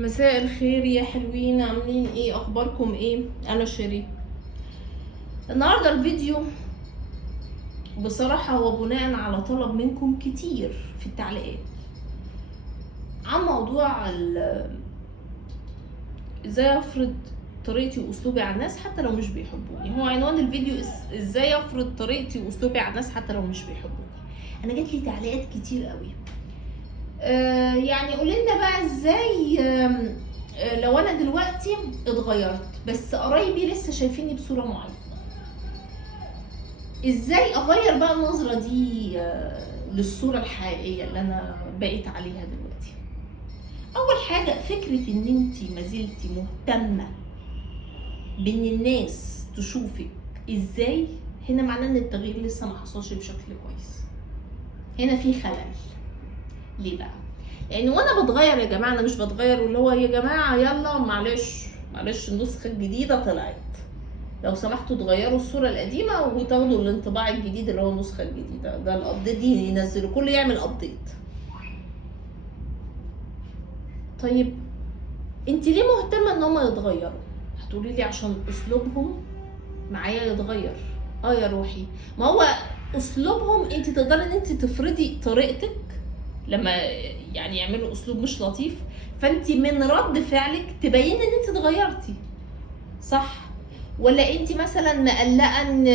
مساء الخير يا حلوين، عاملين ايه؟ اخباركم ايه؟ انا شيري. النهارده الفيديو بصراحة هو بناء على طلب منكم كتير في التعليقات عن موضوع ازاي افرض طريقتي واسلوبي على الناس حتى لو مش بيحبوني. هو عنوان الفيديو ازاي افرض طريقتي واسلوبي على الناس حتى لو مش بيحبوني. انا جات لي تعليقات كتير قوي. يعني قولنا بقى ازاي لو انا دلوقتي اتغيرت بس قرايبي لسه شايفيني بصورة معينة، ازاي اغير بقى النظرة دي للصورة الحقيقية اللي انا بقيت عليها دلوقتي. اول حاجة، فكرة ان انتي ما زلتي مهتمة بان الناس تشوفك ازاي، هنا معناه ان التغيير لسه ما حصلش بشكل كويس. هنا في خلل. ليه بقى؟ لان وانا بتغير يا جماعه، انا مش بتغير واللي هو يا جماعه يلا معلش النسخه الجديده طلعت، لو سمحتوا تغيروا الصوره القديمه وتاخدوا الانطباع الجديد اللي هو النسخه الجديده. ده الابديت دي ينزلوا، كله يعمل ابديت. طيب انت ليه مهتمه ان هم يتغيروا؟ هتقولي لي عشان اسلوبهم معايا يتغير. يا روحي، ما هو اسلوبهم انت تقدري ان انت تفرضي طريقتك لما يعني يعملوا اسلوب مش لطيف، فانت من رد فعلك تبين ان انت اتغيرتي، صح؟ ولا انت مثلا مقلقه ان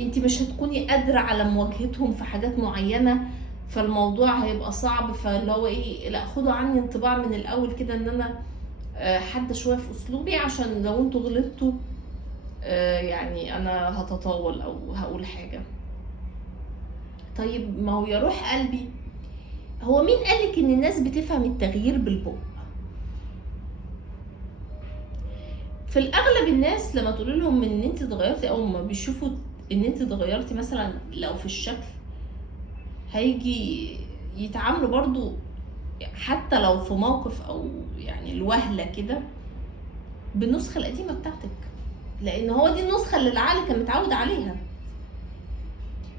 انت مش هتكوني قادره على مواجهتهم في حاجات معينه، فالموضوع هيبقى صعب، فاللي هو ايه، لا خدوا عني انطباع من الاول كده ان انا حاده شويه في اسلوبي عشان لو انتوا غلطتوا يعني انا هتطاول او هقول حاجه. طيب ما هو يا روح قلبي، هو مين قالك ان الناس بتفهم التغيير بالبق؟ في الاغلب الناس لما تقول لهم ان انت اتغيرتي او ما بيشوفوا ان انت اتغيرتي مثلا لو في الشكل، هيجي يتعاملوا برضو حتى لو في موقف او يعني الوهله كده بالنسخه القديمه بتاعتك، لان هو دي النسخه اللي العقل كان متعود عليها.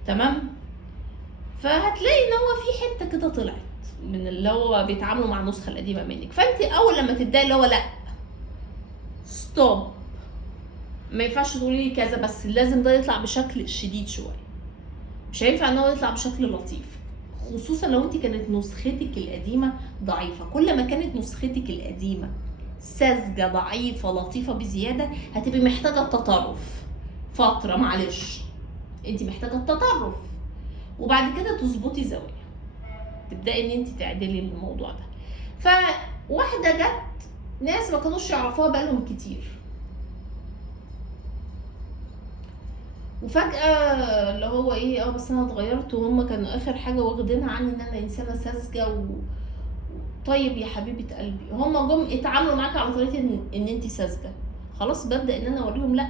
تمام؟ فهتلاقي ان هو في حته كده طلعت من اللي هو بيتعاملوا مع النسخه القديمه منك، فانت اول لما تبداي اللي هو لا ستوب، ما ينفعش تقولي لي كذا، بس لازم ده يطلع بشكل شديد شويه، مش هينفع ان هو يطلع بشكل لطيف، خصوصا لو انت كانت نسختك القديمه ضعيفه. كل ما كانت نسختك القديمه ساذجه ضعيفه لطيفه بزياده، هتبقي محتاجه التطرف فتره، معلش انت محتاجه التطرف، وبعد كده تظبطي زاويه، تبداي ان انت تعدلي الموضوع ده. فواحده جت ناس ما كانوش يعرفوها بقالهم كتير، وفجأة اللي هو ايه، بس انا اتغيرت، وهم كانوا اخر حاجة واخدينها عني ان انا انسانة ساذجة طيب يا حبيبة قلبي، هم جم اتعاملوا معاك على طريقة ان انت ساذجة، خلاص ببدأ ان انا اوريهم لا،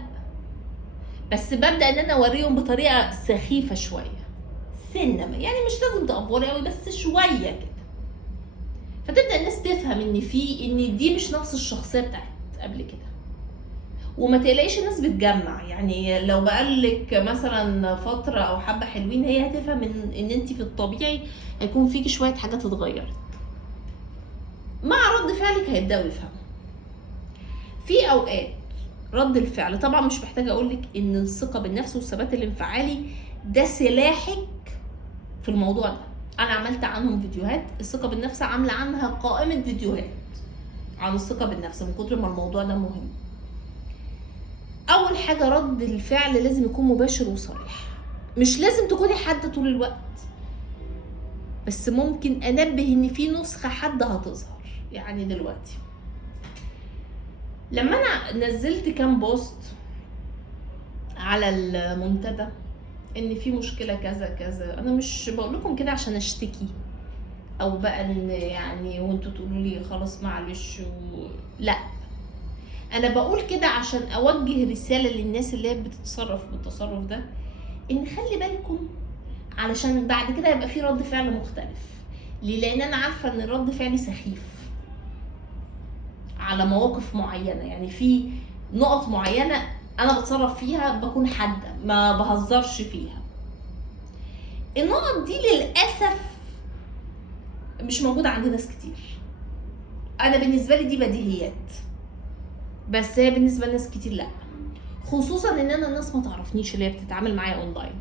بس ببدأ ان انا اوريهم بطريقة سخيفة شوية، سنة يعني مش لازم تأفوري قوي بس شوية كده، فتبدأ الناس تفهم ان دي مش نفس الشخصية بتاعت قبل كده. وما تقلقيش، الناس بتجمع، يعني لو بقالك مثلا فتره او حبه حلوين، هي هتفهم ان انت في الطبيعي هيكون فيكي شويه حاجات اتغيرت، مع رد فعلك هيبداوا يفهموا. في اوقات رد الفعل، طبعا مش محتاجه اقولك ان الثقه بالنفس والثبات الانفعالي ده سلاحك في الموضوع ده. انا عملت عنهم فيديوهات، الثقه بالنفس عامله عنها قائمه فيديوهات عن الثقه بالنفس من كتر ما الموضوع ده مهم. اول حاجه، رد الفعل لازم يكون مباشر وصريح، مش لازم تكوني حد طول الوقت، بس ممكن انبه ان في نسخه حد هتظهر. يعني دلوقتي لما انا نزلت كام بوست على المنتدى ان في مشكله كذا كذا، انا مش بقول لكم كده عشان اشتكي او بقى ان يعني وانتوا تقولوا لي خلاص معلش لا، انا بقول كده عشان اوجه رساله للناس اللي هي بتتصرف بالتصرف ده، ان خلي بالكم علشان بعد كده يبقى في رد فعل مختلف. ليه؟ لان انا عارفه ان رد فعلي سخيف على مواقف معينه، يعني في نقط معينه انا بتصرف فيها بكون حاده ما بهزرش فيها. النقط دي للاسف مش موجوده عند ناس كتير، انا بالنسبه لي دي بديهيات، بس هي بالنسبه لناس كتير لا، خصوصا ان انا الناس ما تعرفنيش اللي هي بتتعامل معايا اونلاين.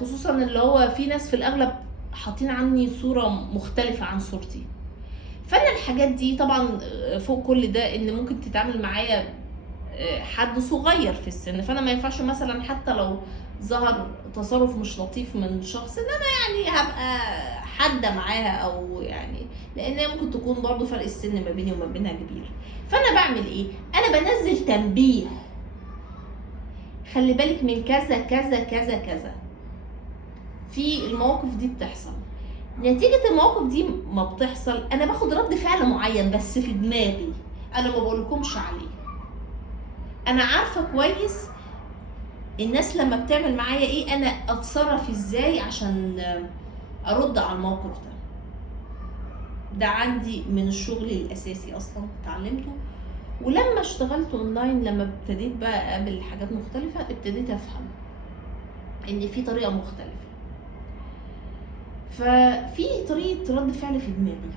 خصوصا اللي هو في ناس في الاغلب حاطين عني صوره مختلفه عن صورتي. فانا الحاجات دي طبعا فوق كل ده ان ممكن تتعامل معايا حد صغير في السن، فانا ما ينفعش مثلا حتى لو ظهر تصرف مش لطيف من شخص ان انا يعني هبقى حاده معاها، او يعني لان هي ممكن تكون برضو فرق السن ما بيني وما بينها كبير. فانا بعمل ايه؟ انا بنزل تنبيه، خلي بالك من كذا كذا كذا كذا في المواقف دي بتحصل. نتيجة المواقف دي ما بتحصل انا باخد رد فعل معين بس في دماغي، انا ما بقولكمش عليه. انا عارفة كويس الناس لما بتعمل معايا ايه انا اتصرف ازاي عشان ارد على الموقف ده. ده عندي من الشغل الاساسي اصلا اتعلمته، ولما اشتغلت اونلاين لما ابتديت بقى اقابل حاجات مختلفة ابتديت افهم ان في طريقة مختلفة. ففي طريقة رد فعل في دماغي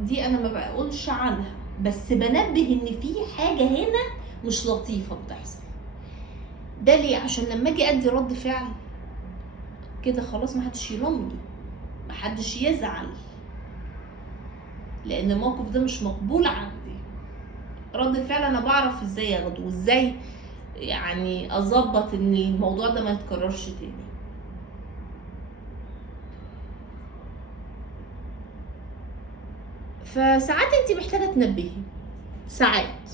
دي انا ما بقولش عنها، بس بنبه ان في حاجة هنا مش لطيفة بتحصل. ده ليه؟ عشان لما اجي ادي رد فعل كده خلاص محدش يلومني، محدش يزعل، لان الموقف ده مش مقبول عندي. رد الفعل انا بعرف ازاي اخده وازاي يعني اظبط ان الموضوع ده ما يتكررش تاني. فساعات انت محتاجه تنبهي، ساعات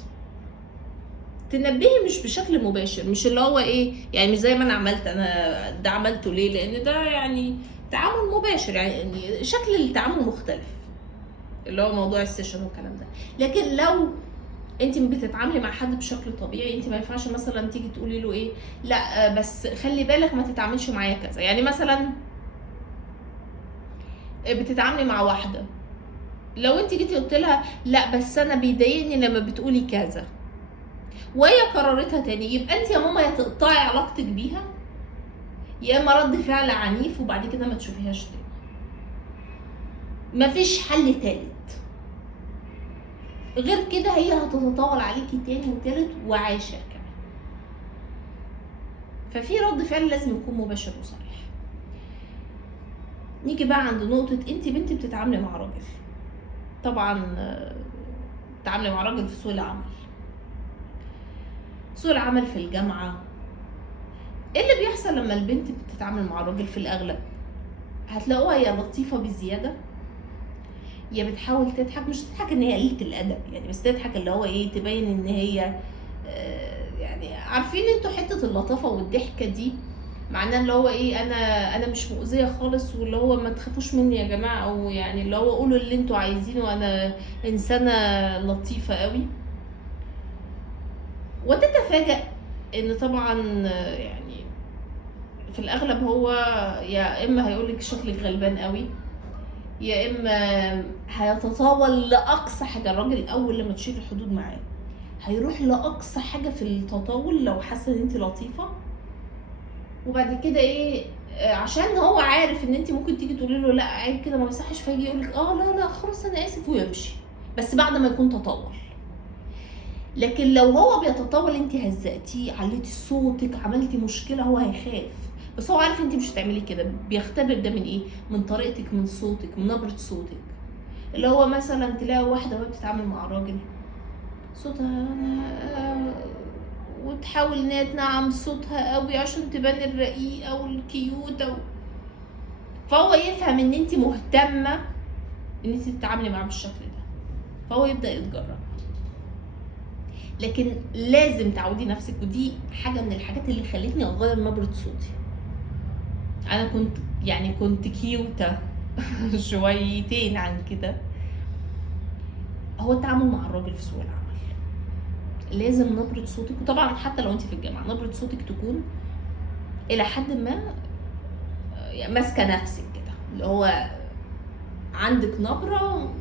تنبهي مش بشكل مباشر، مش اللي هو ايه يعني مش زي ما انا عملت. انا ده عملته ليه؟ لان ده يعني تعامل مباشر، يعني شكل التعامل مختلف اللي هو موضوع السيشن والكلام ده. لكن لو انت بتتعاملي مع حد بشكل طبيعي انت ما ينفعش مثلا تيجي تقولي له ايه لا بس خلي بالك ما تتعاملش معايا كذا. يعني مثلا بتتعاملي مع واحده، لو انت جيتي قلت لها لا بس انا بيضايقني لما بتقولي كذا وهي قررتها تاني، يبقى انت يا ماما يا تقطعي علاقتك بيها يا اما رد فعل عنيف وبعد كده ما تشوفيهاش تاني. مفيش حل تالت غير كده، هي هتتطاول عليكي تاني وتالت وعاشر كمان. ففي رد فعل لازم يكون مباشر وصريح. نيجي بقى عند نقطة انت بنت بتتعاملي مع راجل، طبعا بتتعاملي مع راجل في سوق العمل. سوق العمل في الجامعة ايه اللي بيحصل لما البنت بتتعامل مع راجل؟ في الاغلب هتلاقوها يا لطيفة بزيادة يا بتحاول تضحك، مش تضحك ان هي قليلة الادب يعني، بس تضحك اللي هو ايه تبين ان هي يعني عارفين انتوا حتة اللطافة والضحكة دي معناه اللي هو ايه انا مش مؤذية خالص، واللي هو ما تخافوش مني يا جماعة، او يعني اللي هو قولوا اللي انتوا عايزينه وانا انسانة لطيفة قوي. وتتفاجأ ان طبعا يعني في الاغلب هو يا اما هيقولك شكلك غلبان قوي، يا اما هيتطاول لاقصى حاجه. الراجل اول لما تشيل الحدود معاه هيروح لاقصى حاجه في التطاول لو حاسه ان انت لطيفه، وبعد كده ايه عشان هو عارف ان انت ممكن تيجي تقولي له لا عيب كده ما يصحش، فيجي يقول لك لا لا خلاص انا اسف ويمشي، بس بعد ما يكون تطاول. لكن لو هو بيتطاول انت هزقتيه عليتي صوتك عملتي مشكله هو هيخاف، بس هو عارف انت مش هتعملي كده. بيختبر ده من ايه؟ من طريقتك، من صوتك، من نبره صوتك. اللي هو مثلا تلاقي واحده وهي بتتعامل مع راجل صوتها وتحاول ان هي تنعم صوتها قوي عشان تبان الرقيقه والكيوته فهو يفهم ان انت مهتمه ان انت تتعاملي معاه بالشكل ده، فهو يبدا يتجرأ. لكن لازم تعودي نفسك، ودي حاجه من الحاجات اللي خلتني اغير نبره صوتي. انا كنت كيوته شويتين عن كده. هو التعامل مع الراجل في سوق العمل لازم نبره صوتك، وطبعا حتى لو انت في الجامعه نبره صوتك تكون الى حد ما ماسكه نفسك كده، اللي هو عندك نبره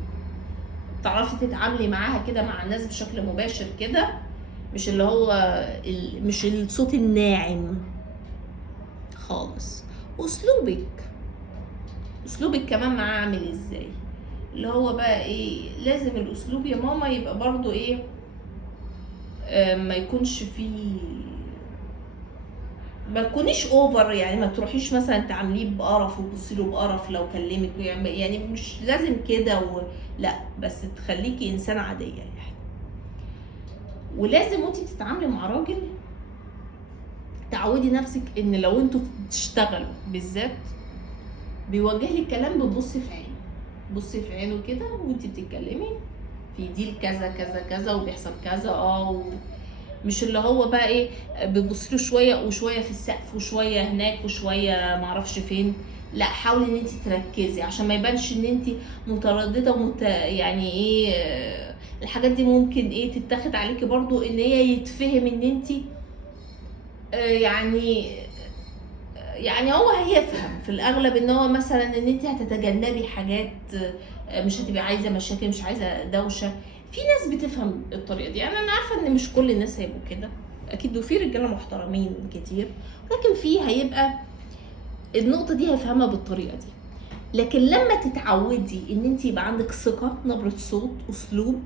تعرفي تتعاملي معاها كده مع الناس بشكل مباشر كده، مش اللي هو مش الصوت الناعم خالص. اسلوبك كمان معاه عامل ازاي؟ اللي هو بقى ايه، لازم الاسلوب يا ماما يبقى برضو ايه، ما يكونش فيه، ما تكونيش اوفر، يعني ما تروحيش مثلا تعامليه بقرف وتبصي له بقرف لو كلمك، يعني مش لازم كده لا، بس تخليكي انسانه عاديه يعني. ولازم وانتي بتتعاملي مع راجل تعودي نفسك ان لو انتوا بتشتغلوا بالذات بيوجه لك كلام بتبصي في عينه، بصي في عينه كده وانتي بتتكلمي، في دي كذا كذا كذا وبيحصل كذا مش اللي هو بقى ايه، بتبصي له شويه وشويه في السقف وشويه هناك وشويه معرفش فين. لا، حاولي ان انت تركزي عشان ما يبانش ان انت متردده يعني ايه، الحاجات دي ممكن ايه تتاخد عليكي برضو ان هي يتفهم ان انت يعني هو هيفهم في الاغلب ان هو مثلا ان انت هتتجنبي حاجات، مش هتبقي عايزه مشاكل، مش عايزه دوشه. في ناس بتفهم الطريقه دي، يعني انا عارفه ان مش كل الناس هيبقوا كده اكيد، وفي رجاله محترمين كتير، لكن في هيبقى النقطه دي هيفهمها بالطريقه دي. لكن لما تتعودي ان انت يبقى عندك ثقه، نبره صوت، اسلوب،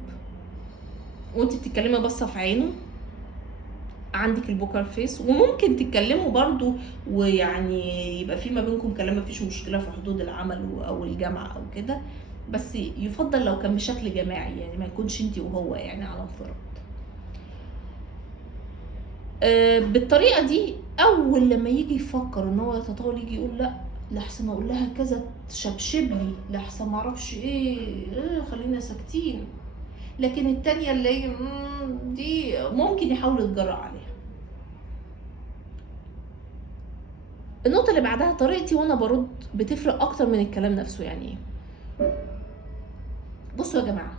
وانت بتتكلمي باصه في عينه، عندك البوكر فيس، وممكن تتكلموا برضو ويعني يبقى في ما بينكم كلام مفيش مشكله في حدود العمل او الجامعه او كده، بس يفضل لو كان بشكل جماعي، يعني ما يكونش انت وهو يعني على انفراد. بالطريقه دي اول لما يجي يفكر ان هو يتطاول يجي يقول لا لحسن اقول لها كذا تشبشب لي، لحسن معرفش ايه خلينا ساكتين. لكن التانية اللي هي دي ممكن يحاول يتجرأ عليها. النقطة اللي بعدها طريقتي وانا برد بتفرق اكتر من الكلام نفسه. يعني ايه؟ بصوا يا جماعة،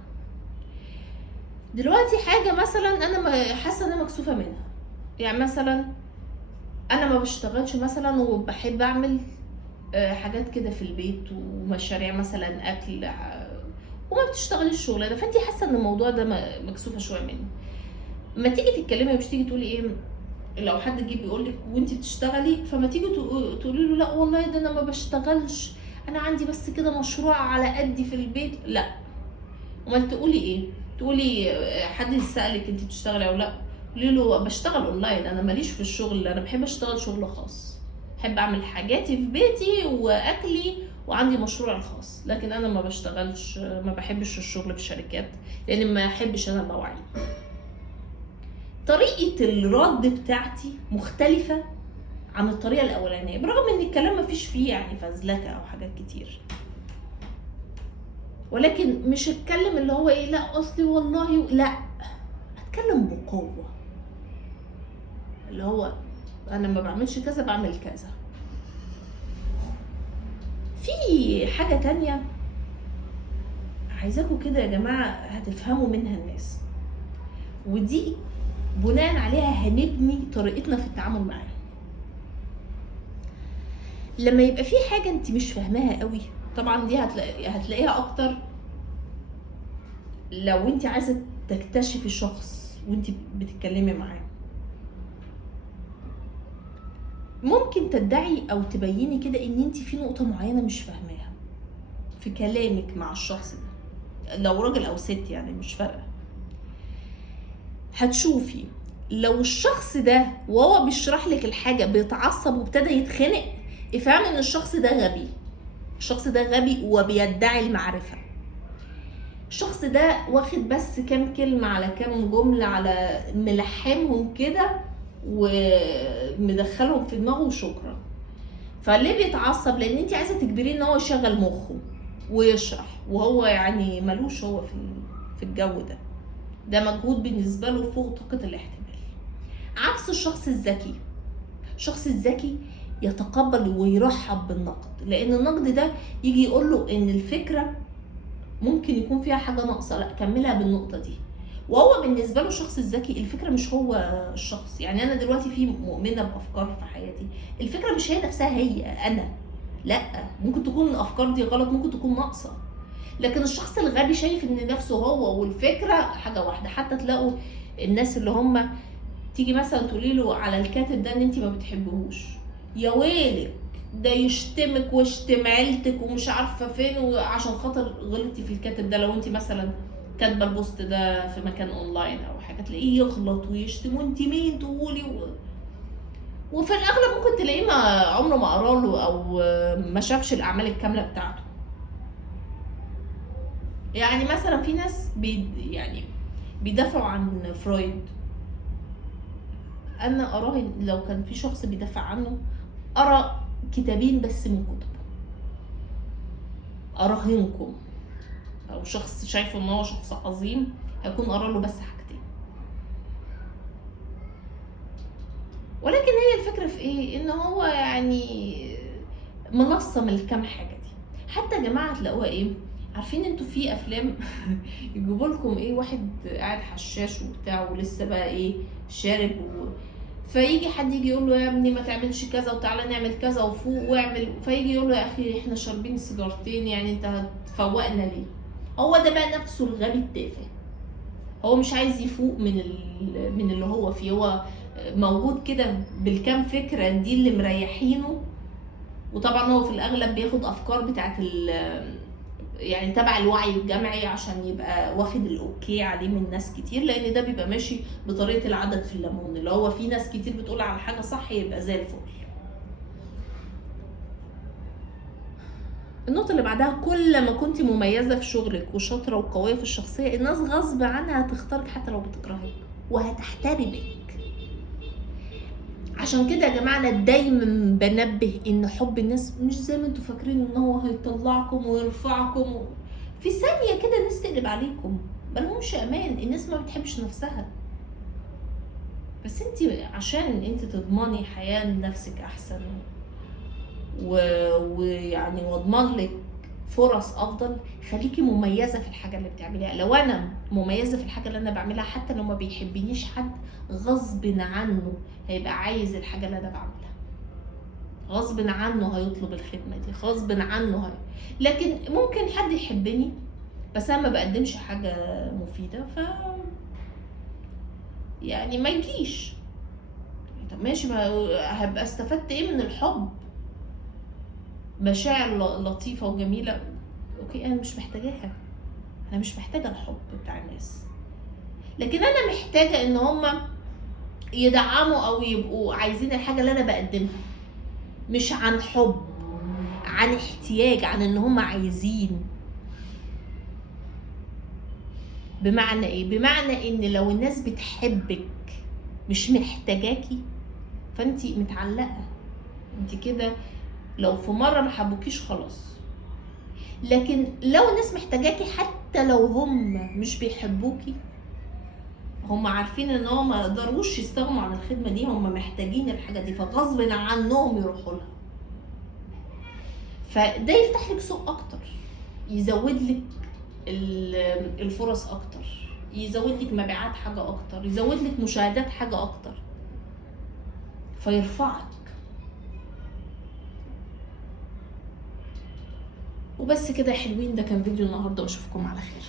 دلوقتي حاجة مثلا انا حاسة ان انا مكسوفة منها، يعني مثلا انا ما بشتغلش مثلا وبحب اعمل حاجات كده في البيت ومشاريع مثلا اكل، وما بتشتغليش الشغل ده، فانت حاسة ان الموضوع ده مكسوفة شوية منه. ما تيجي تتكلمي مش تيجي تقولي ايه، لو حد جه بيقول لك وانت بتشتغلي، فما تيجي تقولي له لا والله ده انا ما بشتغلش، انا عندي بس كده مشروع على قدي في البيت. لا، امال تقولي ايه؟ تقولي حد يسالك انت بتشتغلي او لا، قولي له بشتغل اونلاين، انا ماليش في الشغل، انا بحب اشتغل شغل خاص، بحب اعمل حاجاتي في بيتي واكلي وعندي مشروع الخاص، لكن انا ما بشتغلش، ما بحبش الشغل في الشركات لان ما احبش انا المواعيد. طريقة الرد بتاعتي مختلفة عن الطريقة الأولانية، برغم إن الكلام مفيش فيه يعني فزلكة أو حاجات كتير، ولكن مش هتكلم اللي هو إيه لا أصلي والله لا، هتكلم بقوة، اللي هو أنا ما بعملش كذا، بعمل كذا. في حاجة تانية عايزاكم كده يا جماعة هتفهموا منها الناس، ودي بناء عليها هنبني طريقتنا في التعامل معاها. لما يبقى في حاجة انت مش فاهماها قوي، طبعا دي هتلاقيها اكتر لو انت عايزة تكتشفي شخص وانت بتتكلمي معاه. ممكن تدعي او تبيني كده ان انت في نقطة معينة مش فاهماها في كلامك مع الشخص ده، لو راجل او ست يعني مش فارقة. هتشوفي لو الشخص ده وهو بيشرح لك الحاجة بيتعصب وابتدى يتخنق، افهمي ان الشخص ده غبي، الشخص ده غبي وبيدعي المعرفة. الشخص ده واخد بس كام كلمة على كام جملة على ملحمهم كده ومدخلهم في دماغه وشكرا. فليه بيتعصب؟ لان انت عايزة تجبريه ان هو يشغل مخه ويشرح، وهو يعني ملوش هو في الجو ده مجهود بالنسبة له فوق طاقة الاحتمال. عكس الشخص الذكي، الشخص الذكي يتقبل ويرحب بالنقد، لان النقد ده يجي يقول له ان الفكرة ممكن يكون فيها حاجة ناقصة، لا كملها بالنقطة دي. وهو بالنسبة له الشخص الذكي الفكرة مش هو الشخص، يعني انا دلوقتي في مؤمنة بافكار في حياتي، الفكرة مش هي نفسها هي انا، لا، ممكن تكون الافكار دي غلط، ممكن تكون ناقصة. لكن الشخص الغبي شايف ان نفسه هو والفكرة حاجة واحدة. حتى تلاقوا الناس اللي هم تيجي مثلا تقولي له على الكاتب ده ان انت ما بتحبهوش، يا ويلك ده يشتمك ويشتم عيلتك ومش عارفه فين، وعشان خاطر غلطتي في الكاتب ده. لو انت مثلا كاتبه البوست ده في مكان اونلاين او حاجه، تلاقيه يغلط ويشتم، وانت مين تقولي وفي الاغلب ممكن تلاقيه ما عمره ما قرا له او ما شافش الاعمال الكامله بتاعته. يعني مثلا في ناس يعني بيدافعوا عن فرويد. انا اراهن لو كان في شخص بيدافع عنه ارى كتابين بس من كتبه، اراهنكم او شخص شايفه ان هو شخص عظيم هيكون قرا له بس حاجتين. ولكن هي الفكره في ايه؟ ان هو يعني منصم الكام حاجه دي. حتى يا جماعه تلاقوها ايه، عارفين انتوا في افلام يجيبوا لكم ايه، واحد قاعد حشاش وبتاع ولسه بقى ايه شارب فيجي حد يجي يقول له يا ابني ما تعملش كذا وتعالى نعمل كذا وفوق واعمل، فيجي يقول له يا اخي احنا شاربين سيجارتين، يعني انت هتفوقنا ليه؟ هو ده بقى نفسه الغبي التافه. هو مش عايز يفوق من اللي هو فيه، هو موجود كده بالكام فكره دي اللي مريحينه. وطبعا هو في الاغلب بياخد افكار بتاعت يعني تبع الوعي الجمعي عشان يبقى واخد الاوكي عليه من ناس كتير، لان ده بيبقى ماشي بطريقه العدد في الليمون، اللي هو في ناس كتير بتقول على حاجه صح يبقى زي الفل. النقطة اللي بعدها، كل ما كنت مميزة في شغلك وشاطرة وقوية في الشخصية، الناس غصب عنها هتختارك حتى لو بتكرهك وهتحترمك. عشان كده يا جماعة انا دايما بنبه ان حب الناس مش زي ما انتوا فاكرين ان هو هيطلعكم ويرفعكم في ثانية كده الناس تقلب عليكم. ملهمش امان، الناس ما بتحبش نفسها. بس انت عشان انت تضمني حياة لنفسك احسن ويعني واضمن لك فرص افضل، خليكي مميزه في الحاجه اللي بتعمليها. لو انا مميزه في الحاجه اللي انا بعملها حتى لو ما بيحبنيش حد، غصب عنه هيبقى عايز الحاجه اللي انا بعملها، غصب عنه هيطلب الخدمه دي، غصب عنه لكن ممكن حد يحبني بس انا ما بقدمش حاجه مفيده، يعني ما يجيش. طب ماشي، ما هبقى استفدت ايه من الحب؟ مشاعر لطيفه وجميله، اوكي انا مش محتاجاها، انا مش محتاجه الحب بتاع الناس. لكن انا محتاجه ان هما يدعموا او يبقوا عايزين الحاجه اللي انا بقدمها، مش عن حب، عن احتياج، عن ان هما عايزين. بمعنى ايه؟ بمعنى ان لو الناس بتحبك مش محتاجاكي فانتي متعلقه، انتي كده لو في مره ما حبوكيش خلاص. لكن لو الناس محتاجاكي حتى لو هم مش بيحبوكي، هم عارفين ان هم ما يقدروش يستغنوا عن الخدمه دي، هم محتاجين الحاجه دي فغصب عنهم يروحوا لها. فده يفتح لك سوق اكتر، يزود لك الفرص اكتر، يزود لك مبيعات حاجه اكتر، يزود لك مشاهدات حاجه اكتر، فيرفعك. وبس كده يا حلوين، ده كان فيديو النهارده واشوفكم على خير.